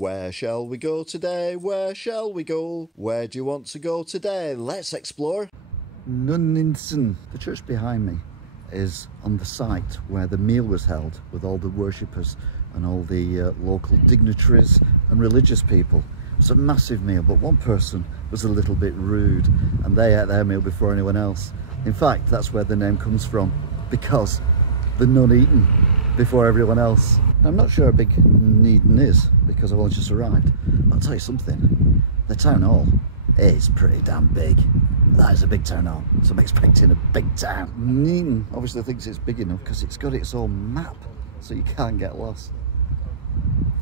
Where shall we go today? Where shall we go? Where do you want to go today? Let's explore. Nuneaton. The church behind me is on the site where the meal was held with all the worshippers and all the local dignitaries and religious people. It was a massive meal, but one person was a little bit rude and they ate their meal before anyone else. In fact, that's where the name comes from, because the Nuneaton before everyone else. I'm not sure how big Nuneaton is because I've only just arrived. But I'll tell you something, the town hall is pretty damn big. That is a big town hall, so I'm expecting a big town. Nuneaton obviously thinks it's big enough because it's got its own map, so you can't get lost.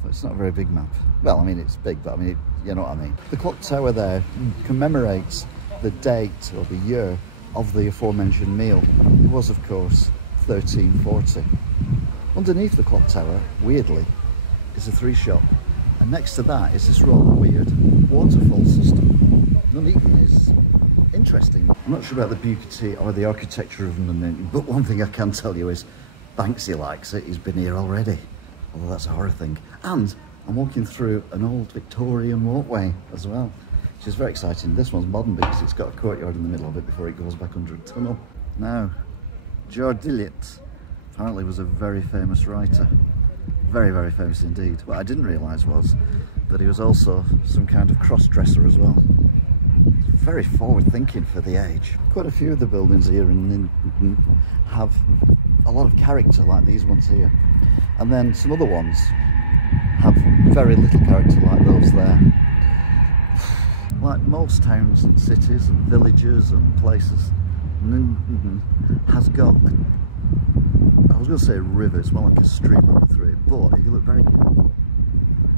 But it's not a very big map. Well, I mean, it's big, but I mean, you know what I mean. The clock tower there commemorates the date or the year of the aforementioned meal. It was, of course, 1340. Underneath the clock tower, weirdly, is a three shop, and next to that is this rather weird waterfall system. Nuneaton is interesting. I'm not sure about the beauty or the architecture of Nuneaton, but one thing I can tell you is Banksy likes it. He's been here already, although that's a horror thing. And I'm walking through an old Victorian walkway as well, which is very exciting. This one's modern because it's got a courtyard in the middle of it before it goes back under a tunnel. Now, George Eliot apparently was a very famous writer. Very, very famous indeed. What I didn't realise was that he was also some kind of cross-dresser as well. Very forward-thinking for the age. Quite a few of the buildings here have a lot of character, like these ones here. And then some other ones have very little character, like those there. Like most towns and cities and villages and places, has got, I was going to say a river, it's more like a stream running through it, but if you look very careful,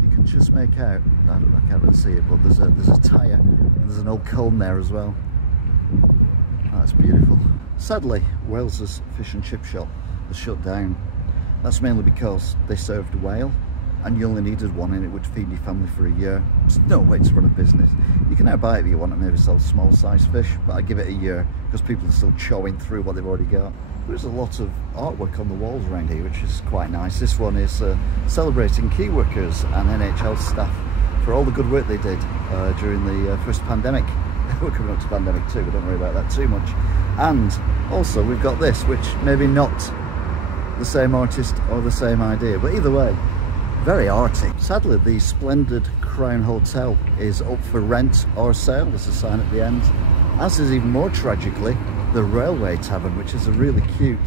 you can just make out, I can't really see it, but there's a tyre, there's an old comb there as well. That's beautiful. Sadly, Wales's fish and chip shop was shut down. That's mainly because they served whale, and you only needed one and it would feed your family for a year. There's no way to run a business. You can now buy it if you want and maybe sell small size fish, but I give it a year because people are still chowing through what they've already got. There's a lot of artwork on the walls around here, which is quite nice. This one is celebrating key workers and NHL staff for all the good work they did during the first pandemic. We're coming up to pandemic 2, but don't worry about that too much. And also we've got this, which maybe not the same artist or the same idea, but either way, very arty. Sadly, the splendid Crown Hotel is up for rent or sale. There's a sign at the end. As is, even more tragically, the Railway Tavern, which is a really cute,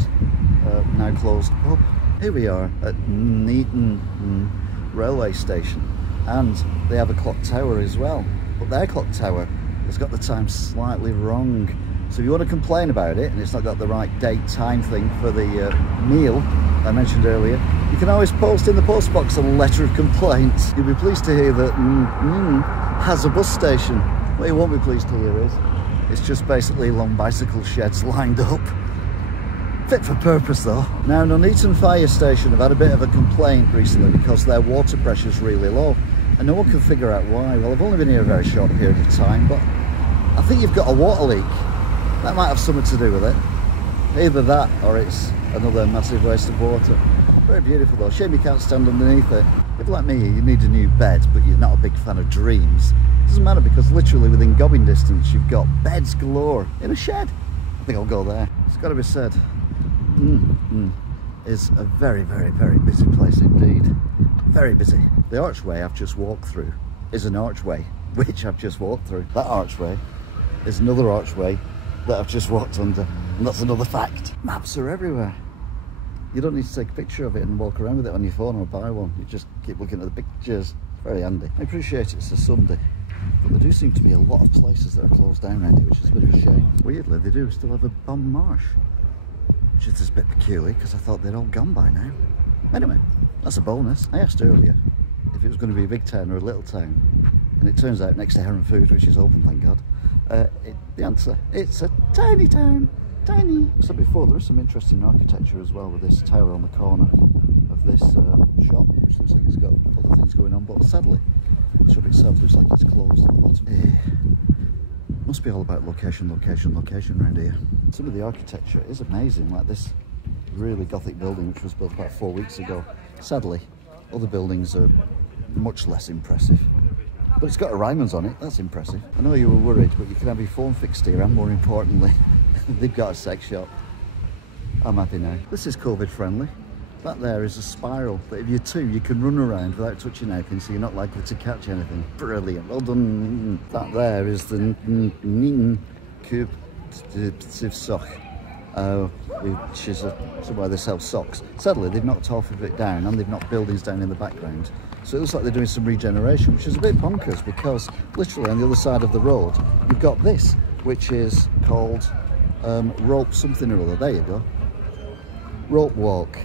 now closed pub. Here we are at Nuneaton Railway Station, and they have a clock tower as well, but their clock tower has got the time slightly wrong. So if you want to complain about it, and it's not got the right date time thing for the meal I mentioned earlier, you can always post in the post box a letter of complaint. You'll be pleased to hear that has a bus station. What you won't be pleased to hear is it's just basically long bicycle sheds lined up. Fit for purpose though. Now, Nuneaton Fire Station have had a bit of a complaint recently because their water pressure's really low, and no one can figure out why. Well, I've only been here a very short period of time, but I think you've got a water leak. That might have something to do with it. Either that or it's another massive waste of water. Very beautiful though. Shame you can't stand underneath it. If like me, you need a new bed, but you're not a big fan of dreams, it doesn't matter because literally within gobbing distance you've got beds galore in a shed. I think I'll go there. It's got to be said, is a very, very, very busy place indeed. Very busy. The archway I've just walked through is an archway which I've just walked through. That archway is another archway that I've just walked under, and that's another fact. Maps are everywhere. You don't need to take a picture of it and walk around with it on your phone or buy one. You just keep looking at the pictures. It's very handy. I appreciate it's a Sunday, but there do seem to be a lot of places that are closed down around here, which is a bit of a shame. Weirdly, they do still have a bomb marsh, which is a bit peculiar because I thought they'd all gone by now. Anyway, that's a bonus. I asked earlier if it was going to be a big town or a little town, and it turns out next to Heron Food, which is open, thank God, the answer, it's a tiny town. Tiny. I said before, there is some interesting architecture as well with this tower on the corner of this shop, which looks like it's got other things going on, but sadly the shop itself looks like it's closed on the bottom. Must be all about location, location, location around here. Some of the architecture is amazing, like this really gothic building which was built about 4 weeks ago. Sadly, other buildings are much less impressive. But it's got a Ryman's on it, that's impressive. I know you were worried, but you can have your phone fixed here, and more importantly, they've got a sex shop. I'm happy now. This is COVID friendly. That there is a spiral, but if you're two, you can run around without touching anything, so you're not likely to catch anything. Brilliant, well done. That there is the Nuneaton sock, which is somewhere they sell socks. Sadly, they've knocked half of it down, and they've knocked buildings down in the background. So it looks like they're doing some regeneration, which is a bit bonkers, because literally on the other side of the road, you've got this, which is called rope something or other. There you go. Rope walk.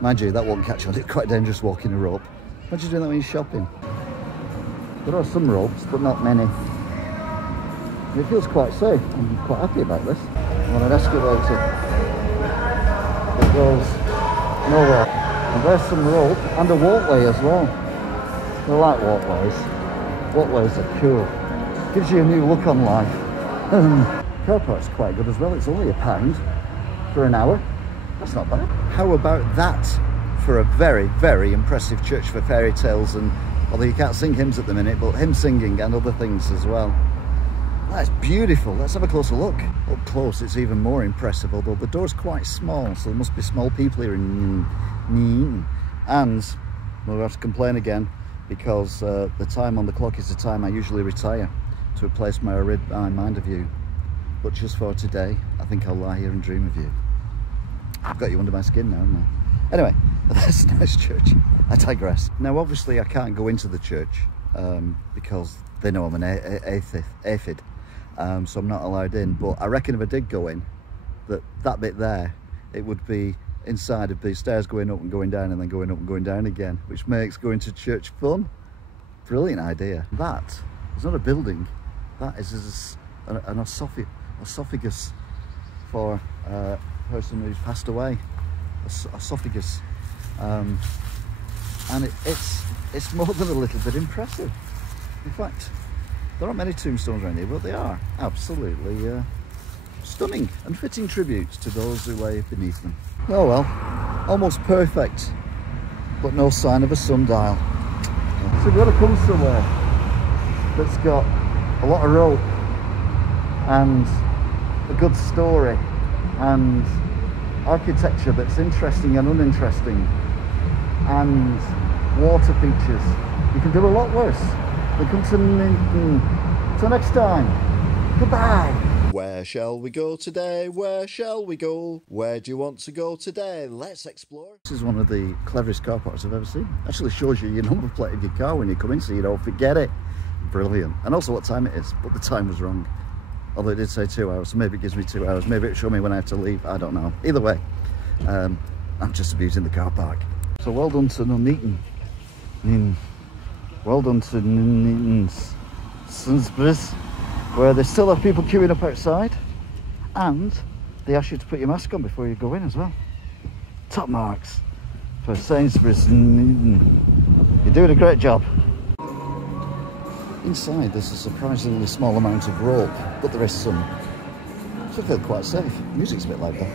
Mind you, that won't catch on. It's quite dangerous walking a rope. Imagine doing that when you're shopping. There are some ropes, but not many. And it feels quite safe. I'm quite happy about this. I'm on an escalator. It goes nowhere. And there's some rope and a walkway as well. I like walkways. Walkways are cool. Gives you a new look on life. Car park's quite good as well. It's only £1 for an hour. That's not bad. How about that for a very, very impressive church for fairy tales, and although you can't sing hymns at the minute, but hymn singing and other things as well. That's beautiful. Let's have a closer look. Up close, it's even more impressive, although the door's quite small, so there must be small people here in Nuneaton. And we'll have to complain again, because the time on the clock is the time I usually retire to a place where I mind of you. But just for today, I think I'll lie here and dream of you. I've got you under my skin now, haven't I? Anyway, that's a nice church. I digress. Now, obviously, I can't go into the church because they know I'm an aphid, so I'm not allowed in. But I reckon if I did go in, that bit there, it would be inside of the stairs going up and going down, and then going up and going down again, which makes going to church fun. Brilliant idea. That is not a building. That is an esophagus for a person who's passed away. Esophagus. And it's more than a little bit impressive. In fact, there aren't many tombstones around here, but they are absolutely stunning and fitting tributes to those who lay beneath them. Oh well, almost perfect, but no sign of a sundial. So we've got to come somewhere that's got a lot of rope and a good story and architecture that's interesting and uninteresting and water features. You can do a lot worse. We'll come to Nuneaton. Till next time, goodbye. Where shall we go today? Where shall we go? Where do you want to go today? Let's explore. This is one of the cleverest car parks I've ever seen. Actually shows you your number plate of your car when you come in, so you don't forget it. Brilliant. And also what time it is, but the time was wrong. Although it did say 2 hours, so maybe it gives me 2 hours. Maybe it'll show me when I have to leave. I don't know. Either way, I'm just abusing the car park. So well done to Nuneaton. Well done to Nuneaton's Sainsbury's, where they still have people queuing up outside, and they ask you to put your mask on before you go in as well. Top marks for Sainsbury's Nuneaton. You're doing a great job. Inside there's a surprisingly small amount of rope, but there is some. So I feel quite safe. Music's a bit like that.